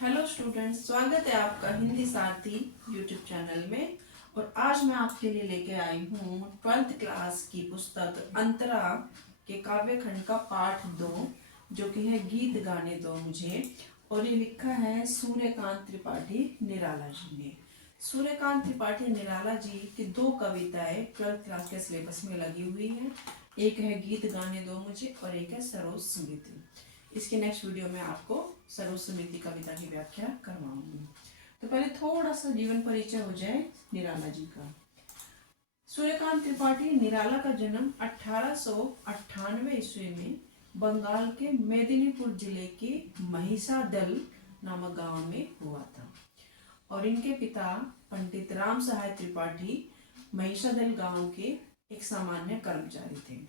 Hello students, स्वागत है आपका हिंदी सारथी यूट्यूब चैनल में। और आज मैं आपके लिए लेके आई हूँ 12th क्लास की पुस्तक अंतरा के काव्य खंड का पाठ 2, जो कि है गीत गाने दो मुझे। और ये लिखा है सूर्यकांत त्रिपाठी निराला जी ने। सूर्यकांत त्रिपाठी निराला जी की 2 कविताएं 12th क्लास के सिलेबस में लगी हुई है। एक है गीत गाने दो मुझे और एक है सरोज स्मृति। इसके नेक्स्ट वीडियो में आपको सरोज स्मृति कविता की व्याख्या करवाऊंगी। तो पहले थोड़ा सा जीवन परिचय हो जाए निराला जी का। सूर्यकांत त्रिपाठी निराला का जन्म 1898 ईस्वी में बंगाल के मेदिनीपुर जिले के महिषादल नामक गांव में हुआ था। और इनके पिता पंडित राम सहाय त्रिपाठी महिषादल गांव के एक सामान्य कर्मचारी थे।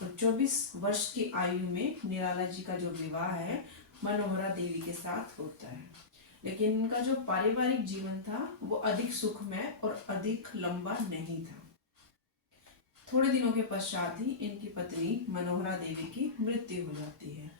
तो 24 वर्ष की आयु में निराला जी का जो विवाह है मनोहरा देवी के साथ होता है। लेकिन इनका जो पारिवारिक जीवन था वो अधिक सुखमय और अधिक लंबा नहीं था। थोड़े दिनों के पश्चात ही इनकी पत्नी मनोहरा देवी की मृत्यु हो जाती है।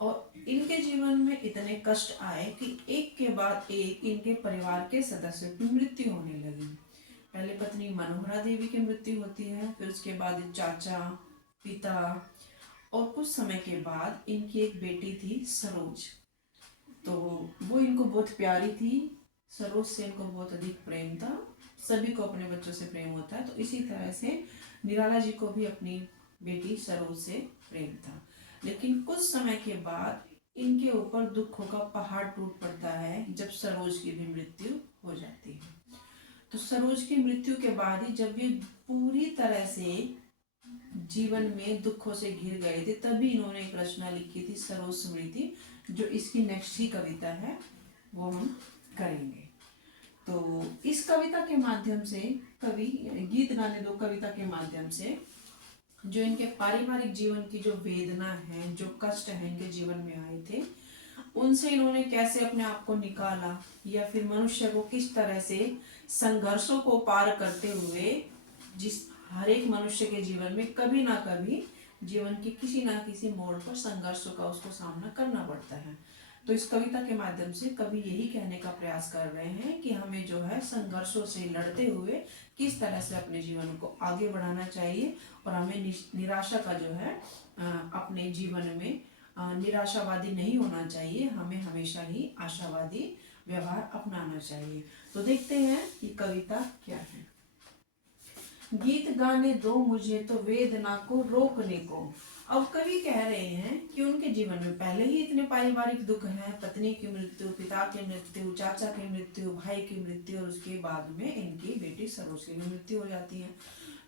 और इनके जीवन में इतने कष्ट आए कि एक के बाद एक इनके परिवार के सदस्यों की मृत्यु होने लगी। पहले पत्नी मनोहरा देवी की मृत्यु होती है, फिर उसके बाद चाचा, पिता, और कुछ समय के बाद इनकी एक बेटी थी सरोज। तो वो इनको बहुत प्यारी थी। सरोज से इनको बहुत अधिक प्रेम था। सभी को अपने बच्चों से प्रेम होता है, तो इसी तरह से निराला जी को भी अपनी बेटी सरोज से प्रेम था। लेकिन कुछ समय के बाद इनके ऊपर दुखों का पहाड़ टूट पड़ता है जब सरोज की भी मृत्यु हो जाती है। तो सरोज की मृत्यु के बाद ही जब ये पूरी तरह से जीवन में दुखों से घिर गए थे, तभी इन्होंने एक रचना लिखी थी सरोज स्मृति, जो इसकी नेक्स्ट ही कविता है वो हम करेंगे। तो इस कविता के माध्यम से कवि गीत गाने दो कविता के माध्यम से जो इनके पारिवारिक जीवन की जो वेदना है, जो कष्ट है इनके जीवन में आए थे, उनसे इन्होंने कैसे अपने आप को निकाला, या फिर मनुष्य को किस तरह से संघर्षों को पार करते हुए, जिस हर एक मनुष्य के जीवन में कभी ना कभी जीवन के किसी ना किसी मोड़ पर संघर्षों का उसको सामना करना पड़ता है। तो इस कविता के माध्यम से कवि यही कहने का प्रयास कर रहे हैं कि हमें जो है संघर्षों से लड़ते हुए किस तरह से अपने जीवन को आगे बढ़ाना चाहिए, और हमें निराशा का जो है अपने जीवन में निराशावादी नहीं होना चाहिए। हमें हमेशा ही आशावादी व्यवहार अपनाना चाहिए। तो देखते हैं कि कविता क्या है। गीत गाने दो मुझे तो वेदना को रोकने को। अब कवि कह रहे हैं कि उनके जीवन में पहले ही इतने पारिवारिक दुख हैं, पत्नी की मृत्यु, पिता की मृत्यु, चाचा की मृत्यु, भाई की मृत्यु, और उसके बाद में इनकी बेटी सरोज की मृत्यु हो जाती है।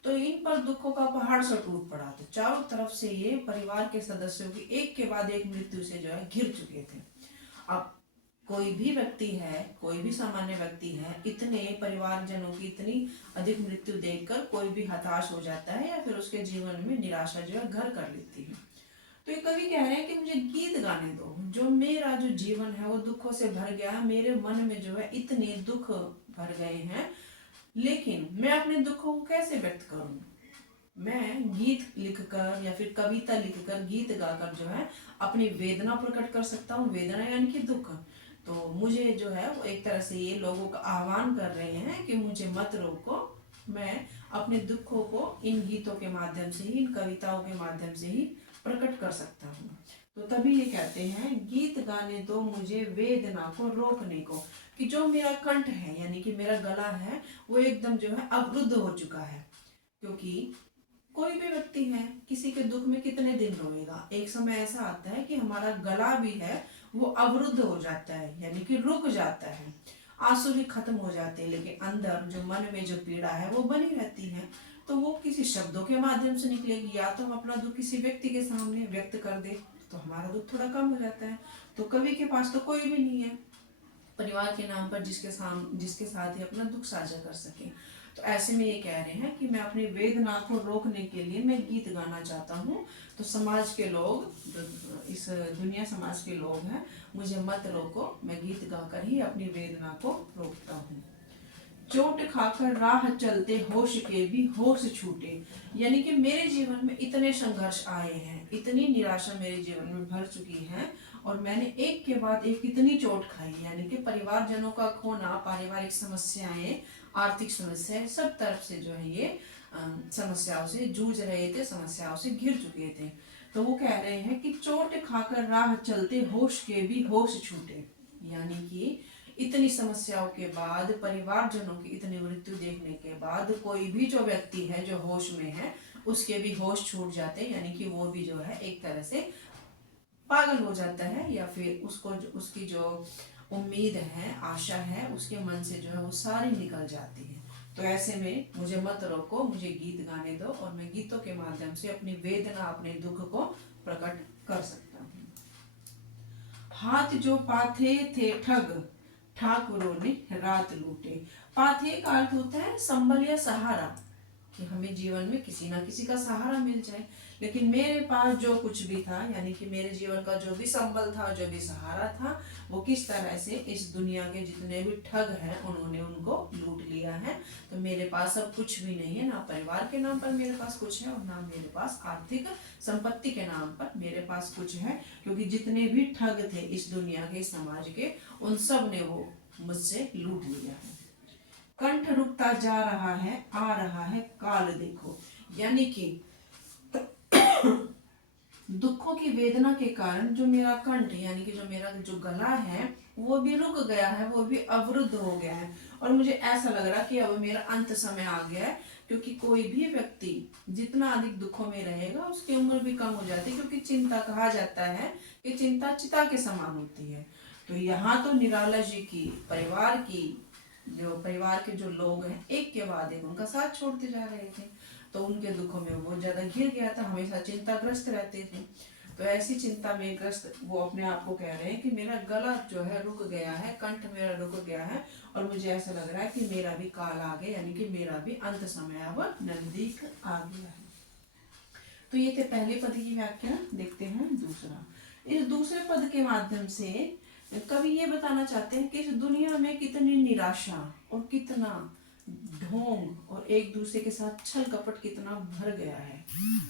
तो इन पर दुखों का पहाड़ सा टूट पड़ा। तो चारों तरफ से ये परिवार के सदस्यों की एक के बाद एक मृत्यु से जो है घिर चुके थे। अब कोई भी व्यक्ति है, कोई भी सामान्य व्यक्ति है, इतने परिवारजनों की इतनी अधिक मृत्यु देखकर कोई भी हताश हो जाता है, या फिर उसके जीवन में निराशा जो है घर कर लेती है। तो ये कवि कह रहे हैं कि मुझे गीत गाने दो, जो मेरा जो जीवन है वो दुखों से भर गया है, मेरे मन में जो है इतने दुख भर गए हैं, लेकिन मैं अपने दुखों को कैसे व्यक्त करूं। मैं गीत लिखकर या फिर कविता लिखकर, गीत गाकर जो है अपनी वेदना प्रकट कर सकता हूँ। वेदना यानी कि दुख। तो मुझे जो है वो एक तरह से ये लोगों का आह्वान कर रहे हैं कि मुझे मत रोको, मैं अपने दुखों को इन गीतों के माध्यम से ही, इन कविताओं के माध्यम से ही प्रकट कर सकता हूँ। तो तभी ये कहते हैं गीत गाने दो मुझे वेदना को रोकने को, कि जो मेरा कंठ है यानी कि मेरा गला है वो एकदम जो है अवरुद्ध हो चुका है। क्योंकि कोई भी व्यक्ति है किसी के दुख में कितने दिन रोएगा। एक समय ऐसा आता है कि हमारा गला भी है वो अवरुद्ध हो जाता है, यानी कि रुक जाता है, आंसू भी खत्म हो जाते हैं, लेकिन अंदर जो मन में जो पीड़ा है वो बनी रहती है। तो वो किसी शब्दों के माध्यम से निकलेगी, या तो हम अपना दुख किसी व्यक्ति के सामने व्यक्त कर दे तो हमारा दुख थोड़ा कम हो जाता है। तो कवि के पास तो कोई भी नहीं है परिवार के नाम पर जिसके साथ ही अपना दुख साझा कर सके। तो ऐसे में ये कह रहे हैं कि मैं अपनी वेदना को रोकने के लिए मैं गीत गाना चाहता हूँ। तो समाज के लोग, इस दुनिया समाज के लोग हैं, मुझे मत रोको, मैं गीत गाकर ही अपनी वेदना को रोकता हूँ। चोट खाकर राह चलते होश के भी होश छूटे, यानी कि मेरे जीवन में इतने संघर्ष आए हैं, इतनी निराशा मेरे जीवन में भर चुकी है, और मैंने एक के बाद एक कितनी चोट खाई, यानी कि परिवारजनों का खोना, पारिवारिक समस्याएं, आर्थिक समस्याएं, सब तरफ से जो है ये समस्याओं से जूझ रहे थे, समस्याओं से घिर चुके थे। तो वो कह रहे हैं कि चोट खाकर राह चलते होश के भी होश छूटे, यानी कि इतनी समस्याओं के बाद, परिवारजनों की इतनी मृत्यु देखने के बाद कोई भी जो व्यक्ति है जो होश में है उसके भी होश छूट जाते हैं, यानी कि वो भी जो है एक तरह से पागल हो जाता है, या फिर उसको उसकी जो उम्मीद है, आशा है, उसके मन से जो है वो सारी निकल जाती है। तो ऐसे में मुझे मत रोको, मुझे गीत गाने दो और मैं गीतों के माध्यम से अपनी वेदना, अपने दुख को प्रकट कर सकता हूँ। हाथ जो पाथे थे ठग, ठाकुरों ने रात लूटे। पाथे का अर्थ होता है संबल या सहारा, कि हमें जीवन में किसी ना किसी का सहारा मिल जाए। लेकिन मेरे पास जो कुछ भी था, यानी कि मेरे जीवन का जो भी संबल था, जो भी सहारा था, वो किस तरह से इस दुनिया के जितने भी ठग हैं उन्होंने उनको लूट लिया है। तो मेरे पास अब कुछ भी नहीं है, ना परिवार के नाम पर मेरे पास कुछ है और ना मेरे पास आर्थिक संपत्ति के नाम पर मेरे पास कुछ है, क्योंकि जितने भी ठग थे इस दुनिया के, समाज के, उन सब ने वो मुझसे लूट लिया है। कंठ रुकता जा रहा है, आ रहा है काल देखो, यानी कि दुखों की वेदना के कारण जो मेरा कंठ, यानी कि जो मेरा जो गला है वो भी रुक गया है, वो भी अवरुद्ध हो गया है। और मुझे ऐसा लग रहा कि अब मेरा अंत समय आ गया है, क्योंकि कोई भी व्यक्ति जितना अधिक दुखों में रहेगा उसकी उम्र भी कम हो जाती है, क्योंकि चिंता, कहा जाता है कि चिंता चिता के समान होती है। तो यहाँ तो निराला जी की, परिवार के जो लोग हैं एक के बाद एक उनका साथ छोड़ते जा रहे थे, तो उनके दुखों में बहुत ज्यादा घिर गया था, हमेशा चिंताग्रस्त रहते थे। तो ऐसी चिंता में ग्रस्त वो अपने आप को कह रहे हैं कि मेरा गला जो है रुक गया है, कंठ मेरा रुक गया है, और मुझे ऐसा लग रहा है कि मेरा भी काल आ गया, यानी कि मेरा भी अंत समय अब नजदीक आ गया है। तो ये थे पहले पद की व्याख्या। देखते हैं दूसरा। इस दूसरे पद के माध्यम से कवि ये बताना चाहते हैं कि इस दुनिया में कितनी निराशा और कितना ढोंग और एक दूसरे के साथ छल कपट कितना भर गया है।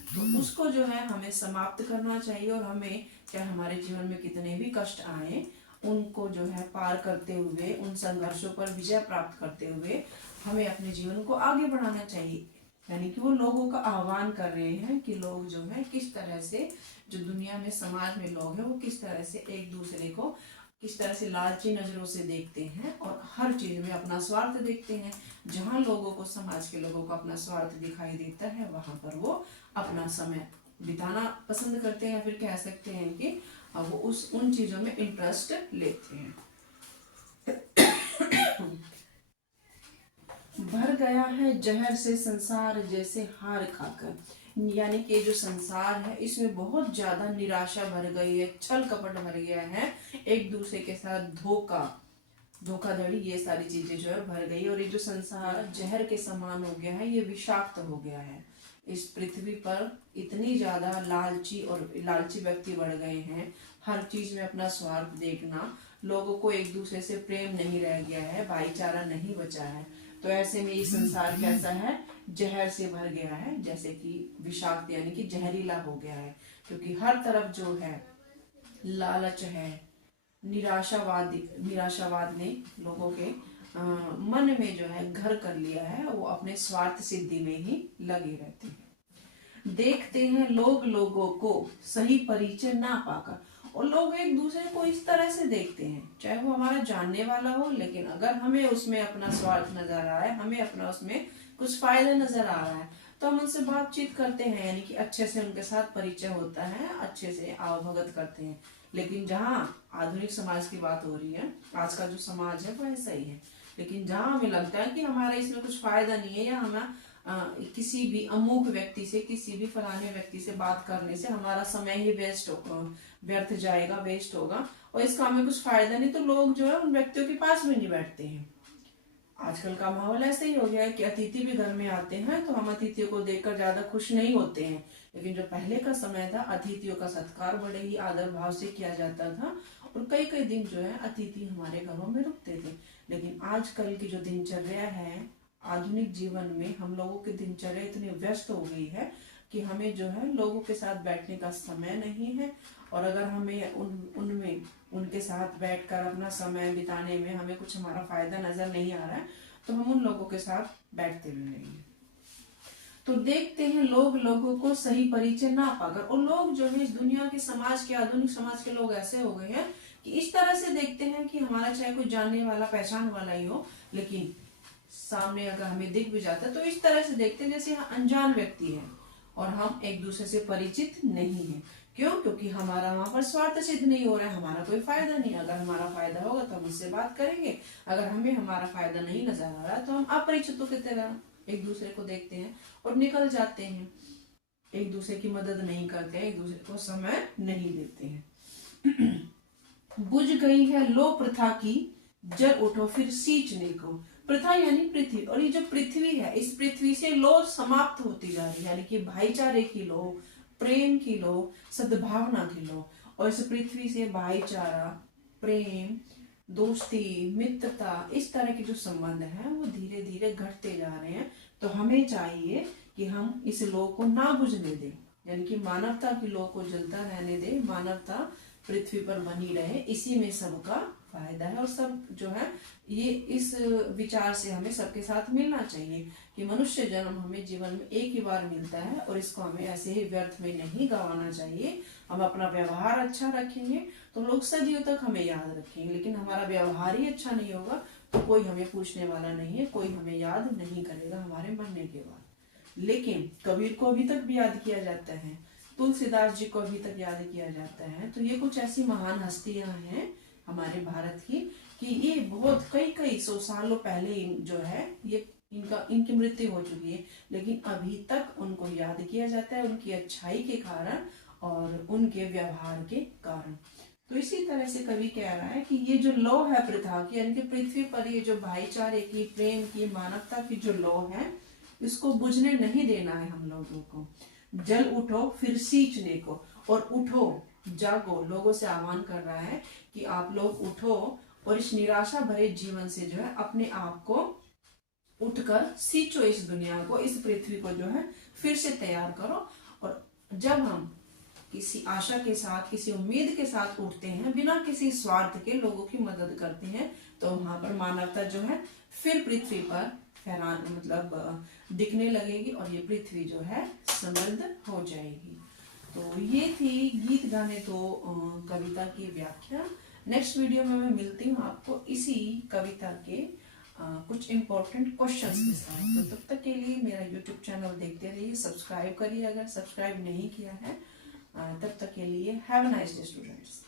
तो उसको जो है हमें समाप्त करना चाहिए, और हमें चाहे हमारे जीवन में कितने भी कष्ट आए उनको जो है पार करते हुए, उन संघर्षों पर विजय प्राप्त करते हुए हमें अपने जीवन को आगे बढ़ाना चाहिए। यानी कि वो लोगों का आह्वान कर रहे हैं कि लोग जो है किस तरह से, जो दुनिया में समाज में लोग हैं वो किस तरह से एक दूसरे को किस तरह से लालची नजरों से देखते हैं और हर चीज में अपना स्वार्थ देखते हैं। जहाँ लोगों को, समाज के लोगों को अपना स्वार्थ दिखाई देता है वहां पर वो अपना समय बिताना पसंद करते हैं, या फिर कह सकते हैं कि वो उन चीजों में इंटरेस्ट लेते हैं। भर गया है जहर से संसार जैसे हार खाकर, यानी कि जो संसार है इसमें बहुत ज्यादा निराशा भर गई है, छल कपट भर गया है, एक दूसरे के साथ धोखाधड़ी, ये सारी चीजें जो है भर गई। और ये जो संसार जहर के समान हो गया है, ये विषाक्त हो गया है। इस पृथ्वी पर इतनी ज्यादा लालची व्यक्ति बढ़ गए हैं, हर चीज में अपना स्वार्थ देखना, लोगों को एक दूसरे से प्रेम नहीं रह गया है, भाईचारा नहीं बचा है। तो ऐसे में ये संसार कैसा है, जहर से भर गया है, जैसे कि विषाक्त यानी कि जहरीला हो गया है, क्योंकि हर तरफ जो है लालच है, निराशावाद ने लोगों के मन में जो है घर कर लिया है, वो अपने स्वार्थ सिद्धि में ही लगे रहते हैं। देखते हैं लोग लोगों को सही परिचय ना पाकर, और लोग एक दूसरे को इस तरह से देखते हैं, चाहे वो हमारा जानने वाला हो, लेकिन अगर हमें उसमें अपना स्वार्थ नजर आ रहा है, हमें अपना उसमें कुछ फायदा नजर आ रहा है, तो हम उनसे बातचीत करते हैं, यानी कि अच्छे से उनके साथ परिचय होता है, अच्छे से आवभगत करते हैं। लेकिन जहाँ आधुनिक समाज की बात हो रही है, आज का जो समाज है वो ऐसा ही है, लेकिन जहाँ हमें लगता है कि हमारा इसमें कुछ फायदा नहीं है, या हमें किसी भी अमुक व्यक्ति से, किसी भी फलाने व्यक्ति से बात करने से हमारा समय ही व्यर्थ जाएगा, वेस्ट होगा, और इसका हमें कुछ फायदा नहीं, तो लोग जो है उन व्यक्तियों के पास भी नहीं बैठते हैं। आजकल का माहौल ऐसे ही हो गया है कि अतिथि भी घर में आते हैं तो हम अतिथियों को देखकर ज्यादा खुश नहीं होते हैं, लेकिन जो पहले का समय था, अतिथियों का सत्कार बड़े ही आदर भाव से किया जाता था, और कई कई दिन जो है अतिथि हमारे घरों में रुकते थे। लेकिन आजकल की जो दिनचर्या है, आधुनिक जीवन में हम लोगों की दिनचर्या इतनी व्यस्त हो गई है, कि हमें जो है लोगों के साथ बैठने का समय नहीं है, और अगर हमें उनमें उनके साथ बैठकर अपना समय बिताने में हमें कुछ हमारा फायदा नजर नहीं आ रहा है, तो हम उन लोगों के साथ बैठते भी नहीं है। तो देखते हैं लोग लोगों को सही परिचय ना पाकर, और लोग जो है इस दुनिया के समाज के, आधुनिक समाज के लोग ऐसे हो गए हैं कि इस तरह से देखते हैं कि हमारा चाहे कोई जानने वाला पहचान वाला ही हो, लेकिन सामने अगर हमें दिख भी जाता है तो इस तरह से देखते हैं जैसे अनजान व्यक्ति है और हम एक दूसरे से परिचित नहीं है। क्यों? क्योंकि हमारा वहां पर स्वार्थ सिद्ध नहीं हो रहा है, हमारा कोई फायदा नहीं। अगर हमारा फायदा होगा तो हम उससे बात करेंगे, अगर हमें हमारा फायदा नहीं नजर आ रहा तो हम अपरिचितों की तरह एक दूसरे को देखते हैं और निकल जाते हैं, एक दूसरे की मदद नहीं करते हैं, एक दूसरे को समय नहीं देते हैं। बुझ गई है लो प्रथा की, जल उठो फिर सींचने को। प्रथा यानी पृथ्वी, और ये जो पृथ्वी है, इस पृथ्वी से लो समाप्त होती जा रही है, यानी कि भाईचारे की लो, प्रेम की लो, सद्भावना की लो, और इस पृथ्वी से भाईचारा, प्रेम, दोस्ती, मित्रता, इस तरह के जो संबंध है वो धीरे धीरे घटते जा रहे हैं। तो हमें चाहिए कि हम इस लो को ना बुझने दें, यानी कि मानवता की लो को जलता रहने दें, मानवता पृथ्वी पर बनी रहे, इसी में सबका फायदा है। और सब जो है ये इस विचार से हमें सबके साथ मिलना चाहिए कि मनुष्य जन्म हमें जीवन में एक ही बार मिलता है और इसको हमें ऐसे ही व्यर्थ में नहीं गंवाना चाहिए। हम अपना व्यवहार अच्छा रखेंगे तो लोग सदियों तक हमें याद रखेंगे, लेकिन हमारा व्यवहार ही अच्छा नहीं होगा तो कोई हमें पूछने वाला नहीं है, कोई हमें याद नहीं करेगा हमारे मरने के बाद। लेकिन कबीर को अभी तक भी याद किया जाता है, तुलसीदास जी को अभी तक याद किया जाता है। तो ये कुछ ऐसी महान हस्तियां हैं हमारे भारत की कि ये बहुत कई सौ सालों पहले जो है ये इनकी मृत्यु हो चुकी है, लेकिन अभी तक उनको याद किया जाता है उनकी अच्छाई के कारण और उनके व्यवहार के कारण। तो इसी तरह से कवि कह रहा है कि ये जो लौ है प्रथा की, यानी कि पृथ्वी पर ये जो भाईचारे की, प्रेम की, मानवता की जो लौ है, इसको बुझने नहीं देना है हम लोगों को। जल उठो फिर सींचने को, और उठो, जागो, लोगों से आह्वान कर रहा है कि आप लोग उठो और इस निराशा भरे जीवन से जो है अपने आप को उठकर सींचो, इस दुनिया को, इस पृथ्वी को जो है फिर से तैयार करो। और जब हम किसी आशा के साथ, किसी उम्मीद के साथ उठते हैं, बिना किसी स्वार्थ के लोगों की मदद करते हैं, तो वहां पर मानवता जो है फिर पृथ्वी पर दिखने लगेगी और ये पृथ्वी जो है समृद्ध हो जाएगी। तो ये थी गीत गाने तो कविता की व्याख्या। नेक्स्ट वीडियो में मैं मिलती हूँ आपको इसी कविता के कुछ इम्पोर्टेंट क्वेश्चंस के साथ। तो तब तक के लिए मेरा यूट्यूब चैनल देखते रहिए, सब्सक्राइब करिए अगर सब्सक्राइब नहीं किया है। तब तक के लिए have a nice day students.